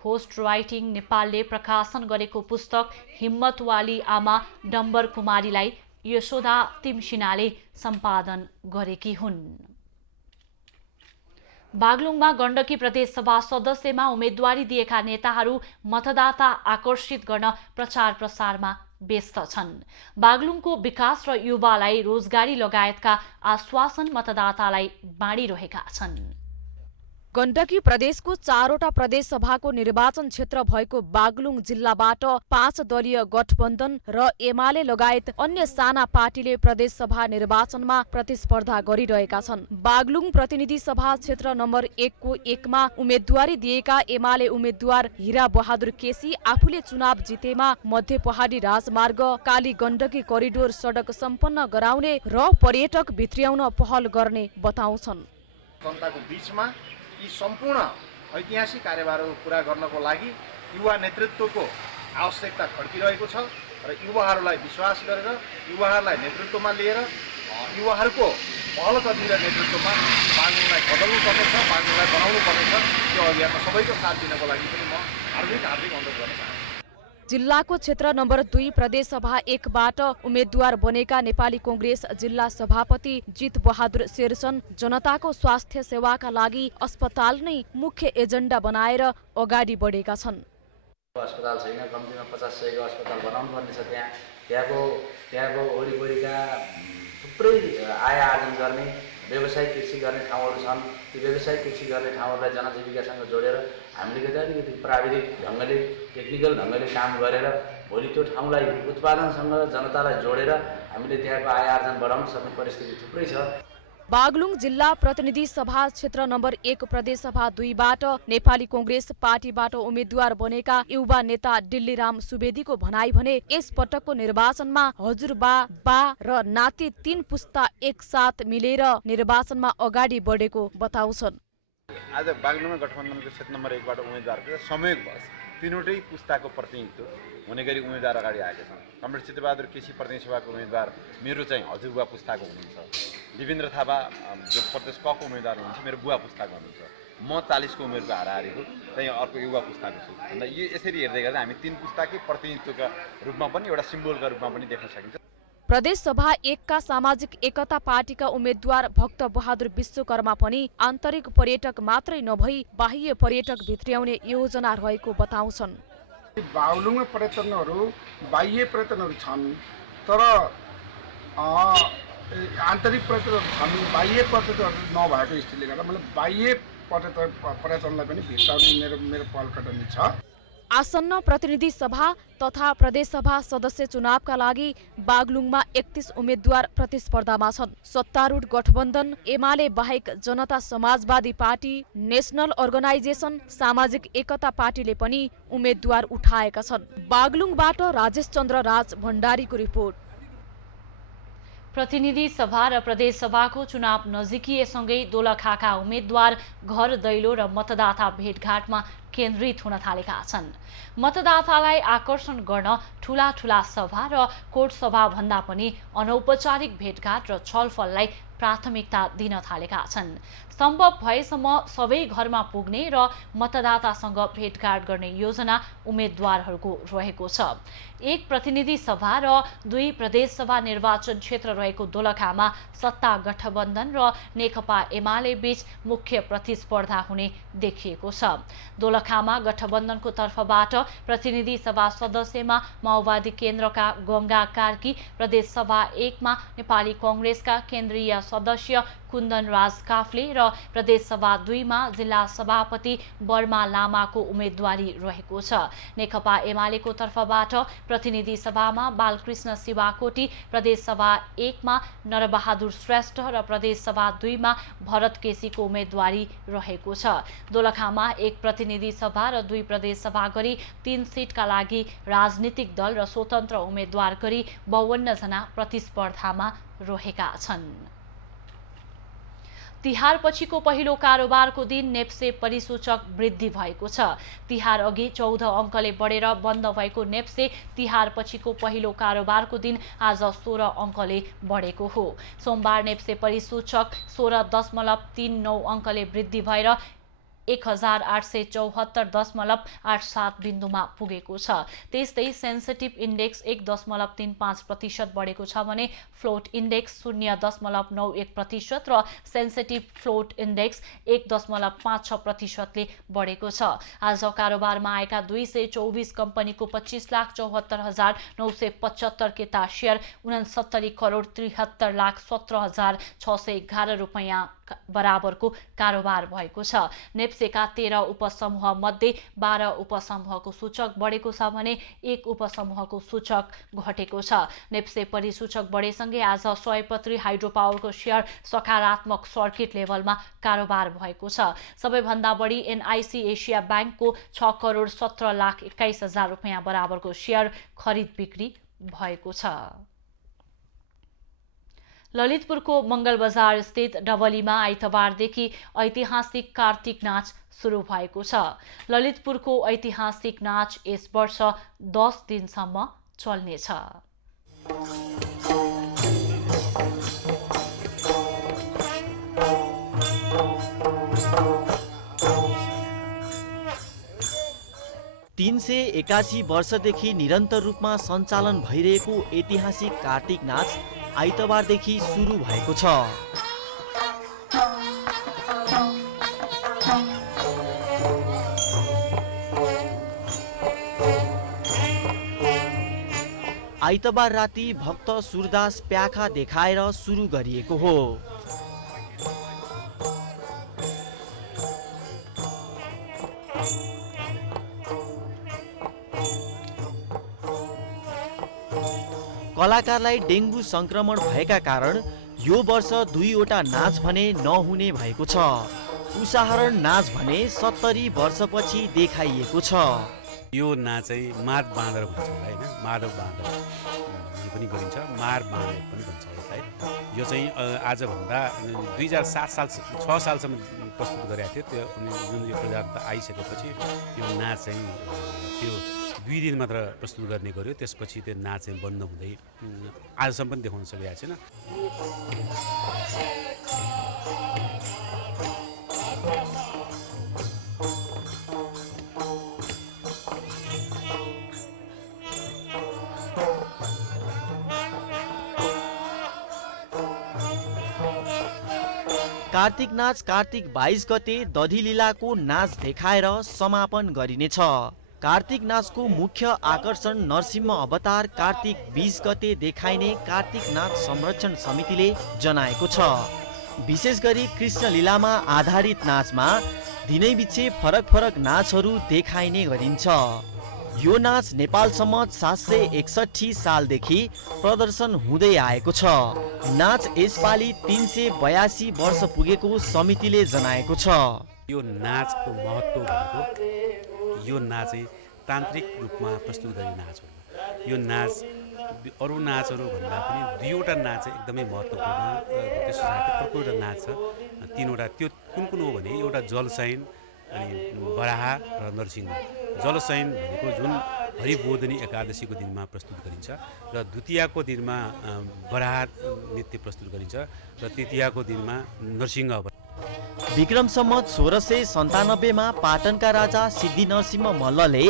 होस्ट राइटिङ नेपालले प्रकाशन गरेको पुस्तक हिम्मतवाली आमा डम्बर कुमारीलाई यशोदा तिमसिनाले सम्पादन गरेकी हुन्। बागलुङमा गण्डकी प्रदेश सभा सदस्यमा उम्मेदवारी दिएका नेताहरू मतदाता आकर्षित गर्न प्रचार प्रसारमा व्यस्त छन्। बागलुङको विकास र युवालाई रोजगारी लगायतका आश्वासन मतदातालाई बाँडिरहेका छन्। गण्डकी प्रदेशको 4वटा प्रदेश सभाको निर्वाचन क्षेत्र भएको बागलुङ जिल्लाबाट 5 दलीय गठबन्धन र एमाले लगायत अन्य साना पार्टीले प्रदेश सभा निर्वाचनमा प्रतिस्पर्धा गरिरहेका छन्। बागलुङ प्रतिनिधि सभा क्षेत्र नम्बर 1 को 1 मा उम्मेदवारी दिएका एमाले उम्मेद्वार हीरा बहादुर केसी आफूले चुनाव जितेमा मध्य पहाडी राजमार्ग काली गण्डकी करिडोर सडक सम्पन्न गराउने र पर्यटक भित्र्याउन पहल गर्ने बताउँछन्। जनताको बीचमा यी सम्पूर्ण ऐतिहासिक कार्यभारहरू पूरा गर्नको लागि युवा नेतृत्वको आवश्यकता खड्किरहेको छ र युवाहरूलाई विश्वास गरेर युवाहरूलाई नेतृत्वमा लिएर युवाहरूको पहल कदमी र नेतृत्वमा बागलुङलाई बदल्नु पर्नेछ, बागलुङलाई बनाउनु पर्नेछ। त्यो अभियानमा सबैको साथ दिनको लागि पनि म हार्दिक अनुरोध गर्न चाहन्छु। जिल्लाको क्षेत्र नम्बर 2 प्रदेशसभा 1बाट उम्मेद्वार बनेका नेपाली कांग्रेस जिल्ला सभापति जित बहादुर शेरचन जनताको स्वास्थ्य सेवाका लागि अस्पताल नै मुख्य एजेन्डा बनाएर अगाडि बढेका छन्। अस्पताल छैन, कम्तीमा 50-100 अस्पताल बनाउनु पर्ने छ। त्यहाँको वरिपरिका थुप्रै आय आर्जन गर्ने व्यवसायिक कृषि गर्ने ठाउँहरू छन्। ती व्यवसायिक कृषि गर्ने ठाउँहरूलाई जनजीविकासँग जोडेर हामीले अलिकति प्राविधिक ढङ्गले टेक्निकल ढङ्गले काम गरेर भोलि त्यो ठाउँलाई उत्पादनसँग जनतालाई जोडेर हामीले त्यहाँको आय आर्जन बढाउन सक्ने परिस्थिति थुप्रै छ। बागलुङ जिल्ला प्रतिनिधि सभा क्षेत्र नम्बर 1 प्रदेशसभा 2बाट नेपाली कांग्रेस पार्टीबाट उम्मेद्वार बनेका युवा नेता डिल्लीराम सुवेदीको भनाई भने यस पटकको निर्वाचनमा हजुरबा, बा र नाति 3 पुस्ता एकसाथ मिलेर निर्वाचनमा अगाडि बढेको बताउँछन्। आज बागलुङमा गठबन्धनको क्षेत्र नम्बर 1बाट उम्मेद्वारको संयोगवश तीनवटै पुस्ताको प्रतिनिधित्व हुने गरी उम्मेद्वार अगाडि आएका छन्। कमरेड चितबहादुर केसी प्रतिनिधि सभाको उम्मेद्वार मेरो चाहिँ हजुरबुवा पुस्ताको हुनुहुन्छ। देवेन्द्र थापा जो प्रदेश कको उम्मेद्वार हुनुहुन्छ मेरो बुवा पुस्ताको हुनुहुन्छ। म 40 को उमेरको हाराहारीको चाहिँ अर्को युवा पुस्ताको छु। अन्त यो यसरी हेर्दै गर्दा हामी 3 पुस्ताकै प्रतिनिधित्वका रूपमा पनि एउटा सिम्बोलका रूपमा पनि देख्न सकिन्छ। प्रदेशसभा 1 का सामाजिक एकता पार्टीका उम्मेद्वार भक्त बहादुर विश्वकर्मा पनि आन्तरिक पर्यटक मात्रै नभई बाह्य पर्यटक भित्र्याउने योजना रहेको बताउँछन्। बागलुङमा पर्यटनहरू बाह्य पर्यटनहरू छन्, तर आन्तरिक पर्यटनहरू छन्। बाह्य पर्यटनहरू नभएको स्थितिले गर्दा मैले बाह्य पर्यटनलाई पनि भित्र्याउने मेरो पहलकदमी छ। आसन्न प्रतिनिधि सभा तथा प्रदेशसभा सदस्य चुनावका लागि बागलुङमा 31 उम्मेद्वार प्रतिस्पर्धामा छन्। सत्तारूढ गठबन्धन एमाले बाहेक जनता समाजवादी पार्टी, नेशनल अर्गनाइजेसन, सामाजिक एकता पार्टीले पनि उम्मेद्वार उठाएका छन्। बागलुङबाट राजेश चन्द्र राज भण्डारीको रिपोर्ट। प्रतिनिधि सभा र प्रदेश सभाको चुनाव नजिकिएसँगै दोलखाका उम्मेद्वार घर दैलो र मतदाता भेटघाटमा केन्द्रित हुन थालेका छन्। मतदातालाई आकर्षण गर्न ठूला ठूला सभा र कोट सभा भन्दा पनि अनौपचारिक भेटघाट र छलफललाई प्राथमिकता दिन थालेका छन्। सम्भव भएसम्म सबै घरमा पुग्ने र मतदातासँग भेटघाट गर्ने योजना उम्मेद्वारहरूको रहेको छ। 1 प्रतिनिधि सभा र 2 प्रदेश सभा निर्वाचन क्षेत्र रहेको दोलखामा सत्ता गठबन्धन र नेकपा एमाले बीच मुख्य प्रतिस्पर्धा हुने देखिएको छ। दोलखामा गठबन्धनको तर्फबाट प्रतिनिधि सभा सदस्यमा माओवादी केन्द्रका गंगा कार्की, प्रदेश सभा 1 मा नेपाली कांग्रेसका केन्द्रीय सदस्य कुन्दन राज काफ्ले र प्रदेश सभा 2 मा जिल्ला सभापति बर्मा लामाको उम्मेदवारी रहेको छ। नेकपा एमालेको तर्फबाट प्रतिनिधि सभामा बालकृष्ण शिवाकोटी, प्रदेश सभा 1 मा नरबहादुर श्रेष्ठ र प्रदेश सभा 2 मा भरत केसीको उम्मेदवारी रहेको छ। दोलखामा 1 प्रतिनिधि सभा र 2 प्रदेश सभा गरी 3 सिटका लागि राजनीतिक दल र स्वतन्त्र उम्मेद्वार गरी 52 जना प्रतिस्पर्धामा रहेका छन्। तिहार पछिको पहिलो कारोबारको दिन नेप्से परिसूचक वृद्धि भएको छ। तिहार अघि 14 अङ्कले बढेर बन्द भएको नेप्से तिहार पछिको पहिलो कारोबारको दिन आज 16 अङ्कले बढेको हो। सोमबार नेप्से परिसूचक 16.39 अङ्कले वृद्धि भएर 1874.87 बिन्दुमा पुगेको छ। त्यस्तै सेन्सिटिभ इन्डेक्स 1.35% बढेको छ भने फ्लोट इन्डेक्स 0.91% र सेन्सिटिभ फ्लोट इन्डेक्स 1.56% बढेको छ। आज कारोबारमा आएका 224 कम्पनीको 25,74,975 केता शेयर 69,73,17,17,611 रुपैयाँ बराबरको कारोबार भएको छ। नेप्सेका 13 उपसमूह मध्ये 12 उपसमूहको सूचक बढेको छ भने 1 उपसमूहको सूचक घटेको छ। नेप्से परिसूचक बढेसँगै आज सयपत्री हाइड्रो पावरको शेयर सकारात्मक सर्किट लेभलमा कारोबार भएको छ। सबैभन्दा बढी एनआईसी एसिया बैंकको 6,17,21,000 रुपैयाँ बराबरको शेयर खरिद बिक्री भएको छ। ललितपुरको मंगल बजार स्थित डबलीमा आइतबारदेखि ऐतिहासिक कार्तिक नाच सुरु भएको छ। ललितपुरको ऐतिहासिक नाच यस वर्ष 10 दिनसम्म चल्नेछ। 381 वर्षदेखि निरन्तर रूपमा सञ्चालन भइरहेको ऐतिहासिक कार्तिक नाच आइतबारदेखि सुरु भएको छ। आइतबार राति भक्त सूरदास प्याखा देखाएर सुरु गरिएको हो। कलाकारलाई डेङ्गु संक्रमण भएका कारण यो वर्ष 2वटा नाच भने नहुने भएको छ। उदाहरण नाच भने 70 वर्षपछि देखाइएको छ। यो नाच चाहिँ मार बाँदर भन्छ होला हैन, माधव बाँदर भन्ने पनि गरिन्छ, मार बाँदर पनि भन्छ यसलाई। यो चाहिँ आजभन्दा 2007 साल 6 सालसम्म प्रस्तुत गरेको थियो। त्यो जुन यो प्रजातन्त्र आइसकेपछि यो नाच चाहिँ त्यो 2 दिन मात्र प्रस्तुत गर्ने गर्यो। त्यसपछि त्यो नाच चाहिँ बन्द हुँदै आजसम्म पनि देखाउन सकिएको छैन। कार्तिक नाच कार्तिक 22 गते दधिलीलाको नाच देखाएर समापन गरिनेछ। कार्तिक नाचको मुख्य आकर्षण नरसिंह अवतार कार्तिक 20 गते देखाइने कार्तिक नाच संरक्षण समितिले जनाएको छ। विशेष गरी कृष्ण लीलामा आधारित नाचमा दिनैपिछे फरक फरक नाचहरू देखाइने गरिन्छ। यो नाच नेपालसम्म 761 सालदेखि प्रदर्शन हुँदै आएको छ। नाच यसपालि 382 वर्ष पुगेको समितिले जनाएको छ। यो नाचको महत्त्व भनेको यो नाच चाहिँ तान्त्रिक रूपमा प्रस्तुत गरिने नाच हो। यो नाच अरू नाचहरू भन्दा पनि 2वटा नाच चाहिँ एकदमै महत्त्वपूर्ण। त्यसको साथै अर्को एउटा नाच छ 3वटा। त्यो कुन हो भने एउटा जलशयन, अनि बराहा र नरसिंह। जलशयन भनेको जुन हरिबोधिनी एकादशीको दिनमा प्रस्तुत गरिन्छ र द्वितीयाको दिनमा बराहा नृत्य प्रस्तुत गरिन्छ र तृतीयाको दिनमा नरसिंह। विक्रम सम्वत 1697 मा पाटनका राजा सिद्धिनरसिंह मल्लले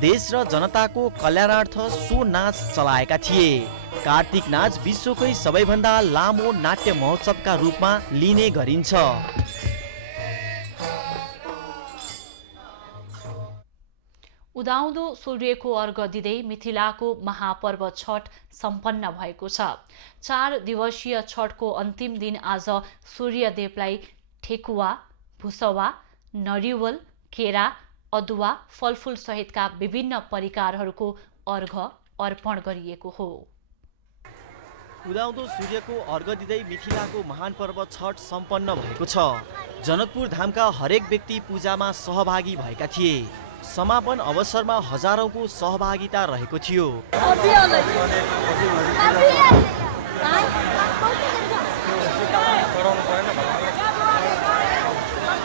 देश र जनताको कल्याणार्थ सो नाच चलाएका थिए। कार्तिक नाच विश्वकै सबैभन्दा लामो नाट्य महोत्सवका रूपमा लिने गरिन्छ। उदाउँदो सूर्यको अर्घ दिँदै मिथिलाको महापर्व छठ सम्पन्न भएको छ। 4 दिवसीय छठको अन्तिम दिन आज सूर्यदेवलाई ठेकुवा, भुसवा, नरिवल, केरा, अदुवा, फलफुल सहितका विभिन्न परिकारहरूको अर्घ अर्पण गरिएको हो। उदाउँदो सूर्यको अर्घ दिँदै मिथिलाको महान पर्व छठ सम्पन्न भएको छ। जनकपुर धामका हरेक व्यक्ति पूजामा सहभागी भएका थिए। समापन अवसरमा हजारौंको सहभागिता रहेको थियो।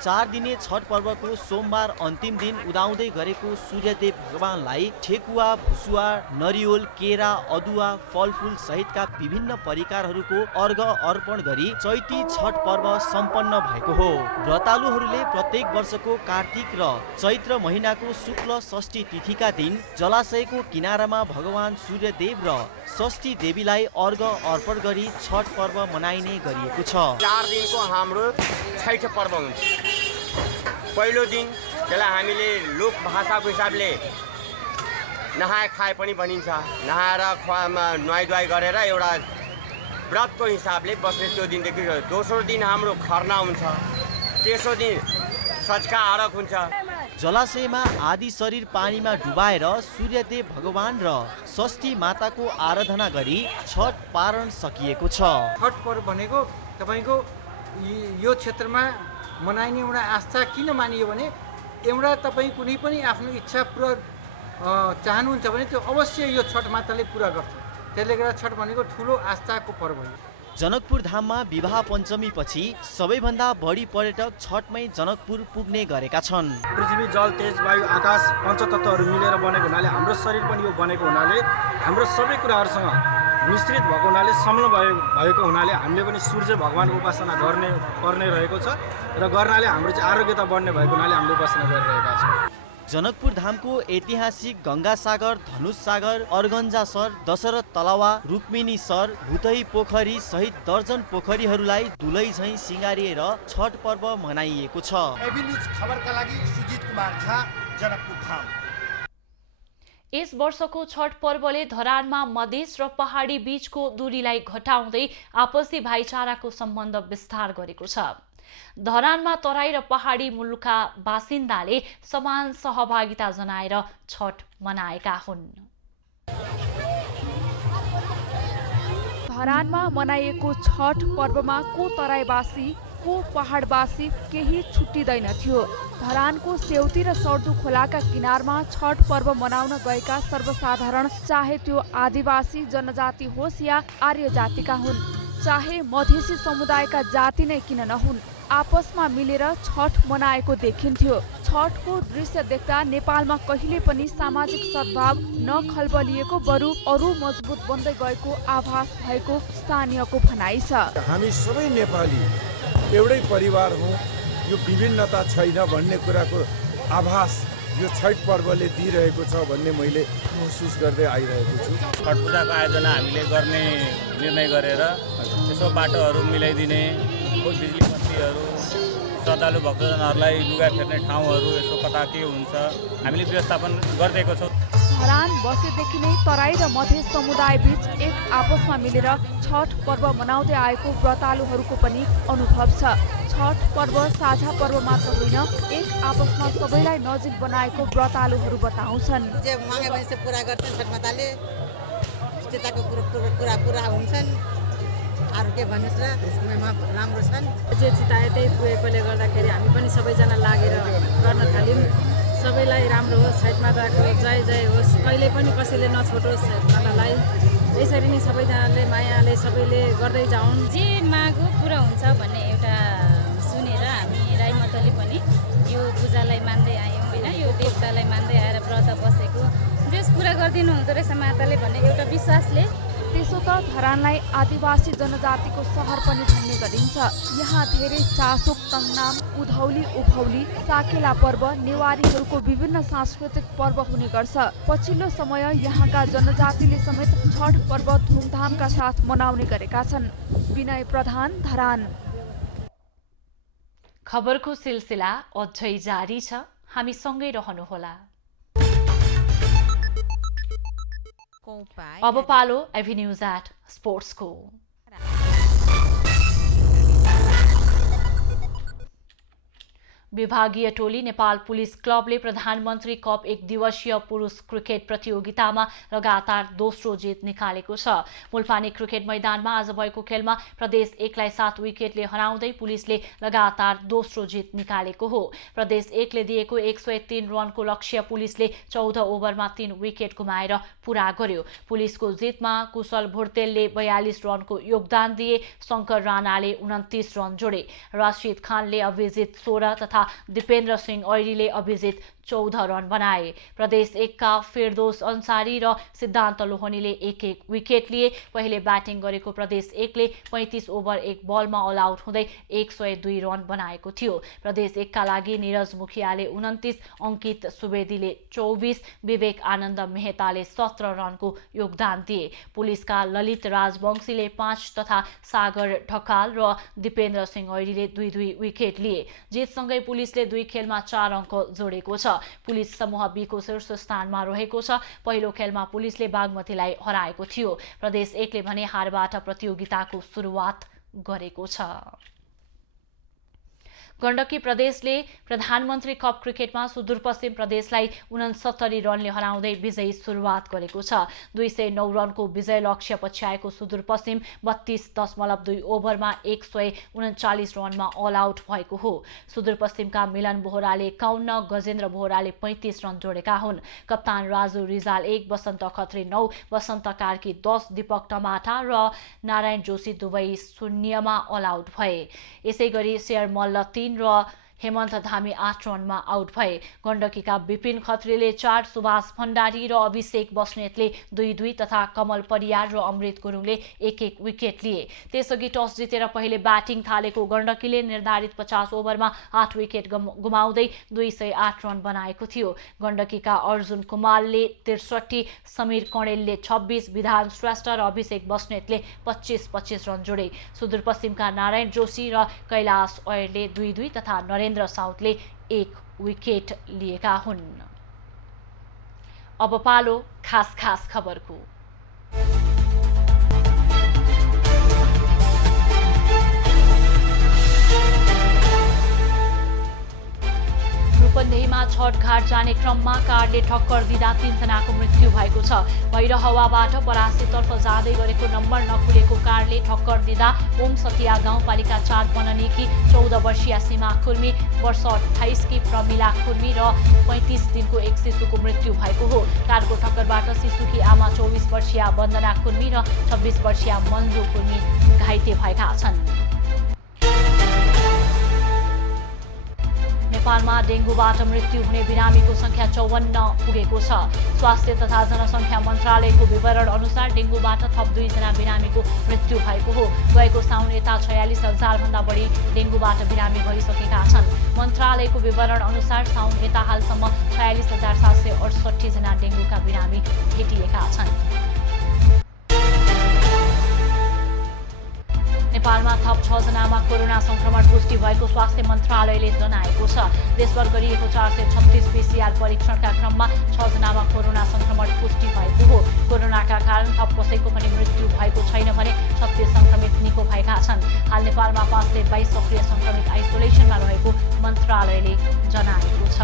4 दिने छठ पर्वको सोमबार अन्तिम दिन उदाउँदै गरेको सूर्यदेव भगवानलाई ठेकुवा, भुसुवा, नरिवल, केरा, अदुवा, फलफुल सहितका विभिन्न परिकारहरूको अर्घ अर्पण गरी चैती छठ पर्व सम्पन्न भएको हो। व्रतालुहरूले प्रत्येक वर्षको कार्तिक र चैत्र महिनाको शुक्ल षष्ठी तिथिका दिन जलाशयको किनारामा भगवान सूर्यदेव र षष्ठी देवीलाई अर्घ अर्पण गरी छठ पर्व मनाइने गरिएको छ। 4 दिनको हाम्रो छैठ पर्व हुन्छ। पहिलो दिन त्यसलाई हामीले लोक भाषाको हिसाबले नहाए खाए पनि भनिन्छ। नहाएर नुहाइ धुवाइ गरेर एउटा व्रतको हिसाबले बस्ने त्यो दिनदेखि। दोस्रो दिन हाम्रो खर्ना हुन्छ। तेस्रो दिन सचका आरक हुन्छ। जलाशयमा आदि शरीर पानीमा डुबाएर सूर्यदेव भगवान र षष्ठी माताको आराधना गरी छठ पारण सकिएको छ। छठ पर्व भनेको तपाईको यो क्षेत्रमा मनाइने एउटा आस्था किन मानियो भने एउटा तपाईँ कुनै पनि आफ्नो इच्छा पुरा चाहनुहुन्छ भने त्यो अवश्य यो छठ माताले पुरा गर्छ। त्यसले गर्दा छठ भनेको ठुलो आस्थाको पर्व हो। जनकपुर धाममा विवाह पञ्चमी पछि सबैभन्दा बढी पर्यटक छठमै जनकपुर पुग्ने गरेका छन्। पृथ्वी, जल, तेज, वायु, आकाश पञ्चतत्त्वहरू मिलेर बनेको हुनाले हाम्रो शरीर पनि यो बनेको हुनाले हाम्रो सबै कुराहरूसँग मिश्रित भएको हुनाले समल भएको हुनाले हामीले पनि सूर्य भगवानको उपासना पर्ने रहेको छ र गर्नाले हाम्रो चाहिँ आरोग्यता बढ्ने भएको हुनाले हामीले उपासना गरिरहेका छौँ। जनकपुर धामको ऐतिहासिक गंगासागर, धनुष सागर, अर्गन्जा सर, दशरथ तलावा, रुक्मिणी सर, भुतही पोखरी सहित दर्जन पोखरीहरूलाई दुलै झैं सिंगारिएर छठ पर्व मनाइएको छ। एभिन्यूज खबरका लागि सुजित कुमार झा, जनकपुर धाम। यस वर्षको छठ पर्वले धरानमा मधेस र पहाडी बीचको दूरीलाई घटाउँदै आपसी भाइचाराको सम्बन्ध विस्तार गरेको छ। धरानमा तराई र पहाडी मुलुकका बासिन्दाले समान सहभागिता जनाएर छठ मनाएका हुन्। धरानमा मनाइएको छठ पर्वमा को तराईवासी को पहाडवासी केही छुट्टिँदैन थियो। धरानको सेउती र सर्दु खोलाका किनारमा छठ पर्व मनाउन गएका सर्वसाधारण चाहे त्यो आदिवासी जनजाति होस् या आर्य जातिका हुन्, चाहे मधेसी समुदायका जाति नै किन नहुन्, आपसमा मिलेर छठ मनाएको देखिन्थ्यो। छठको दृश्य देख्दा नेपालमा कहिले पनि सामाजिक सद्भाव नखल्बलिएको बरु अरू मजबुत बन्दै गएको आभास भएको स्थानीयको भनाइ छ। हामी सबै नेपाली एउटै परिवार हौँ, यो विभिन्नता छैन भन्ने कुराको आभास यो छठ पर्वले दिइरहेको छ भन्ने मैले महसुस गर्दै आइरहेको छु। छठ पूजाको आयोजना हामीले गर्ने निर्णय गरेर यसो बाटोहरू मिलाइदिने, बिजुली बत्तीहरू, श्रद्धालु भक्तजनहरूलाई लुगा फेर्ने ठाउँहरू यसो कता के हुन्छ हामीले व्यवस्थापन गरिदिएको छौँ। धरान बसेदेखि नै तराई र मधेस समुदाय बीच एक आपसमा मिलेर छठ पर्व मनाउँदै आएको व्रतालुहरूको पनि अनुभव छ। छठ पर्व साझा पर्व मात्र होइन, एक आपसमा सबैलाई नजिक बनाएको व्रतालुहरू बताउँछन्। जे मागे भने से पूरा गर्छन् छठ माताले, इष्टताको कुरा पुरा हुन्छन्। अरू के भन्नुहोस् र, यसमा राम्रो छन्। जे चिताए त्यही पुगेकोले गर्दाखेरि हामी पनि सबैजना लागेर गर्न थाल्यौँ। सबैलाई राम्रो होस्, छठ माताको जय जय होस्, कहिले पनि कसैले नछोटोस् छठ मातालाई। यसरी नै सबैजनाले मायाले सबैले गर्दै जाउन्। जे मागो पुरा हुन्छ भन्ने एउटा सुनेर हामी राईमतले पनि यो पूजालाई मान्दै आयौँ होइन, यो देवतालाई मान्दै आएर व्रत बसेको जस पुरा गरिदिनु हुँदो रहेछ माताले भन्ने एउटा विश्वासले। त्यसो त धरानलाई आदिवासी जनजातिको सहर पनि भन्ने गरिन्छ। यहाँ धेरै चासोक, तङनाम, उधौली, उभौली, साकेला पर्व, नेवारीहरूको विभिन्न सांस्कृतिक पर्व हुने गर्छ। पछिल्लो समय यहाँका जनजातिले समेत छठ पर्व धुमधामका साथ मनाउने गरेका छन्। विनय प्रधान, धरान। खबरको सिलसिला अझै जारी छ, हामी सँगै रहनुहोला। अब पालो एभिन्यूज एट स्पोर्ट्सको। विभागीय टोली नेपाल पुलिस क्लबले प्रधानमन्त्री कप एक दिवसीय पुरुष क्रिकेट प्रतियोगितामा लगातार दोस्रो जित निकालेको छ। मुलपानी क्रिकेट मैदानमा आज भएको खेलमा प्रदेश 1लाई 7 विकेटले हराउँदै पुलिसले लगातार दोस्रो जित निकालेको हो। प्रदेश 1ले दिएको 103 रनको लक्ष्य पुलिसले 14 ओभरमा 3 विकेट गुमाएर पूरा गर्यो। पुलिसको जितमा कुशल भुर्तेलले 42 रनको योगदान दिए, शंकर राणाले 29 रन जोडे, राशिद खानले अभिजित 16 तथा दिपेन्द्र सिंह ऐरीले अभिजित 14 रन बनाए। प्रदेश 1 का फिरदोस अन्सारी र सिद्धान्त लोहनीले 1-1 विकेट लिए। पहिले ब्याटिङ गरेको प्रदेश 1ले 35 ओभर 1 बलमा अल आउट हुँदै 102 रन बनाएको थियो। प्रदेश 1 का लागि निरज मुखियाले 29, अंकित सुवेदीले 24, विवेक आनन्द मेहताले 17 रनको योगदान दिए। पुलिसका ललित राजवंशीले 5 तथा सागर ढकाल र दिपेन्द्र सिंह ऐरीले 2-2 विकेट लिए। जितसँगै पुलिसले 2 खेलमा 4 अङ्क जोडेको छ। पुलिस समूह बी को शीर्ष स्थानमा रहेको छ। पहिलो खेलमा पुलिसले बागमतीलाई हराएको थियो। प्रदेश 1ले भने हारबाट प्रतियोगिताको सुरुवात गरेको छ। गण्डकी प्रदेशले प्रधानमन्त्री कप क्रिकेटमा सुदूरपश्चिम प्रदेशलाई 69 रनले हराउँदै विजयी सुरुवात गरेको छ। 209 रनको विजय लक्ष्य पछ्याएको सुदूरपश्चिम 32.2 ओभरमा 139 रनमा अल आउट भएको हो। सुदूरपश्चिमका मिलन बोहराले 51, गजेन्द्र बोहराले 35 रन जोडेका हुन्। कप्तान राजु रिजाल 1, वसन्त खत्री 9, वसन्त कार्की 10, दीपक टमाटा र नारायण जोशी दुवै 0मा अल आउट भए। यसैगरी शेयर मल्ल 3 र हेमन्त धामी 8 रनमा आउट भए। गण्डकीका विपिन खत्रीले 4, सुभाष भण्डारी र अभिषेक बस्नेतले 2-2 तथा कमल परियार र अमृत गुरुङले 1-1 विकेट लिए। त्यसअघि टस जितेर पहिले ब्याटिङ थालेको गण्डकीले निर्धारित 50 ओभरमा 8 विकेट गुमाउँदै 208 रन बनाएको थियो। गण्डकीका अर्जुन कुमारले 63, समीर कणेलले 26, विधान श्रेष्ठ र अभिषेक बस्नेतले 25-25 रन जोडे। सुदूरपश्चिमका नारायण जोशी र कैलाश ऐयरले 2-2 तथा नरेन्द्र साउदले 1 विकेट लिएका हुन्। अब पालो खास खबरको। रूपन्देहीमा छठघाट जाने क्रममा कारले ठक्कर दिँदा 3 जनाको मृत्यु भएको छ। भैरहवाबाट परासीतर्फ जाँदै गरेको नम्बर नखुलेको कारले ठक्कर दिँदा ओम सतिया गाउँपालिका 4 बननीकी 14 वर्षीय सीमा खुर्मी, वर्ष 28 की प्रमिला खुर्मी र 35 दिनको एक शिशुको मृत्यु भएको हो। कारको ठक्करबाट शिशुकी आमा 24 वर्षीय वन्दना खुर्मी र 26 वर्षीय मन्जु खुर्मी घाइते भएका छन्। नेपालमा डेङ्गुबाट मृत्यु हुने बिरामीको संख्या 54 पुगेको छ। स्वास्थ्य तथा जनसङ्ख्या मन्त्रालयको विवरण अनुसार डेङ्गुबाट थप 2 जना बिरामीको मृत्यु भएको हो। गएको साउन यता 46,000 भन्दा बढी डेङ्गुबाट बिरामी भइसकेका छन्। मन्त्रालयको विवरण अनुसार साउन यता हालसम्म 46,768 जना डेङ्गुका बिरामी भेटिएका छन्। नेपालमा थप 6 जनामा कोरोना संक्रमण पुष्टि भएको स्वास्थ्य मन्त्रालयले जनाएको छ। देशभर गरिएको 436 PCR परीक्षणका क्रममा 6 जनामा कोरोना संक्रमण पुष्टि भएको हो। कोरोनाका कारण थप कसैको पनि मृत्यु भएको छैन भने 36 संक्रमित निको भएका छन्। हाल नेपालमा 522 सक्रिय संक्रमित आइसोलेसनमा रहेको मन्त्रालयले जनाएको छ।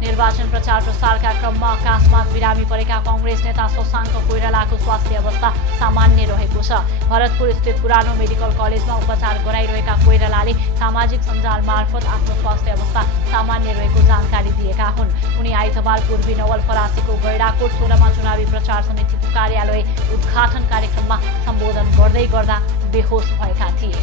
निर्वाचन प्रचार प्रसारका क्रममा अकस्मात बिरामी परेका कांग्रेस नेता शशाङ्क कोइरालाको स्वास्थ्य अवस्था सामान्य रहेको छ। भरतपुर स्थित पुरानो मेडिकल कलेजमा उपचार गराइरहेका कोइरालाले सामाजिक सञ्जाल मार्फत आफ्नो स्वास्थ्य अवस्था सामान्य रहेको जानकारी दिएका हुन्। उनी आइतबार पूर्वी नवलपरासीको गैडाकोट 16मा चुनावी प्रचार समितिको कार्यालय उद्घाटन कार्यक्रममा सम्बोधन गर्दै गर्दा बेहोस भएका थिए।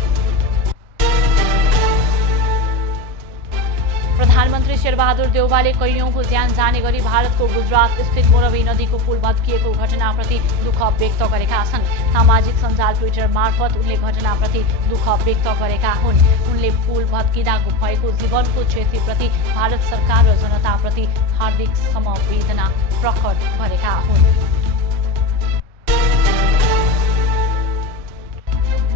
प्रधानमन्त्री शेरबहादुर देउवाले कैयौंको ज्यान जाने गरी भारतको गुजरात स्थित मोरबी नदीको पुल भत्किएको घटनाप्रति दुःख व्यक्त गरेका छन्। सामाजिक सञ्जाल ट्विटर मार्फत उनले घटनाप्रति दुःख व्यक्त गरेका हुन्। उनले पुल भत्किँदा भएको जीवनको क्षतिप्रति भारत सरकार र जनताप्रति हार्दिक समवेदना प्रकट गरेका हुन्।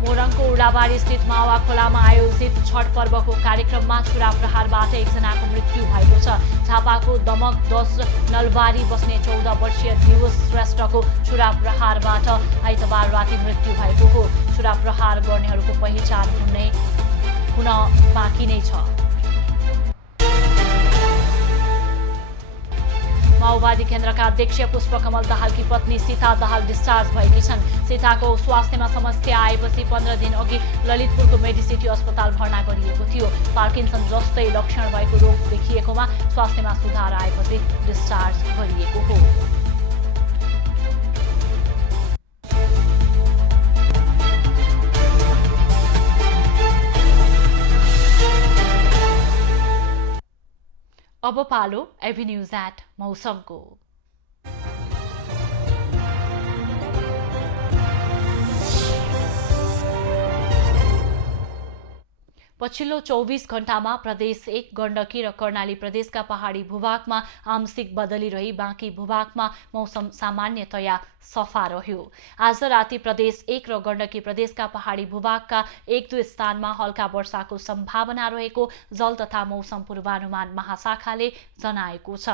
मोरङको उडाबारी स्थित मावा खोलामा आयोजित छठ पर्वको कार्यक्रममा छुरा प्रहारबाट 1 जनाको मृत्यु भएको छ। झापाको दमक 10 नलबारी बस्ने 14 वर्षीय दिवस श्रेष्ठको छुरा प्रहारबाट आइतबार राति मृत्यु भएको हो। छुरा प्रहार गर्नेहरूको पहिचान हुन बाँकी नै छ। माओवादी केन्द्रका अध्यक्ष पुष्पकमल दाहालकी पत्नी सीता दाहाल डिस्चार्ज भएकी छन्। सीताको स्वास्थ्यमा समस्या आएपछि 15 दिन अघि ललितपुरको मेडिसिटी अस्पताल भर्ना गरिएको थियो। पार्किन्सन जस्तै लक्षण भएको रोग देखिएकोमा स्वास्थ्यमा सुधार आएपछि डिस्चार्ज गरिएको हो। अब पालो एभिन्यूज एट मौसमको। पछिल्लो 24 घण्टामा प्रदेश 1 गण्डकी र कर्णाली प्रदेशका पहाडी भूभागमा आंशिक बदली रही बाँकी भूभागमा मौसम सामान्यतया सफा रह्यो। आज राति प्रदेश 1 र गण्डकी प्रदेशका पहाडी भूभागका 1-2 स्थानमा हल्का वर्षाको सम्भावना रहेको जल तथा मौसम पूर्वानुमान महाशाखाले जनाएको छ।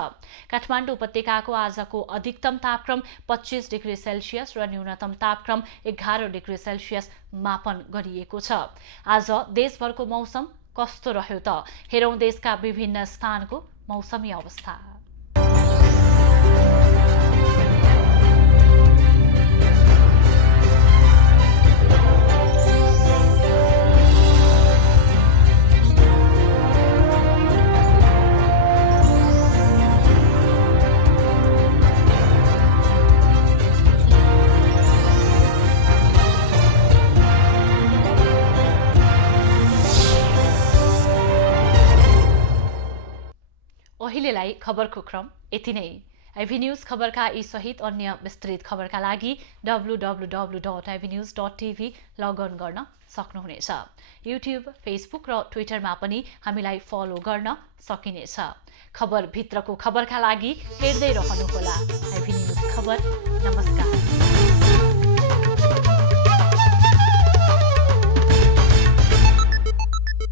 काठमाडौँ उपत्यकाको आजको अधिकतम तापक्रम 25 डिग्री सेल्सियस र न्यूनतम तापक्रम 11 डिग्री सेल्सियस मापन गरिएको छ। आज देशभरको मौसम कस्तो रह्यो त? हेरौं देशका विभिन्न स्थानको मौसमी अवस्था। अहिलेलाई खबरको क्रम यति नै। आइभी न्यूज खबरका यी सहित अन्य विस्तृत खबरका लागि www.ivnews.tv लगअन गर्न सक्नुहुनेछ। युट्युब, फेसबुक र ट्विटरमा पनि हामीलाई फलो गर्न सकिनेछ। खबर भित्रको खबरका लागि हेर्दै रहनुहोला आइभी न्यूज खबर। नमस्कार।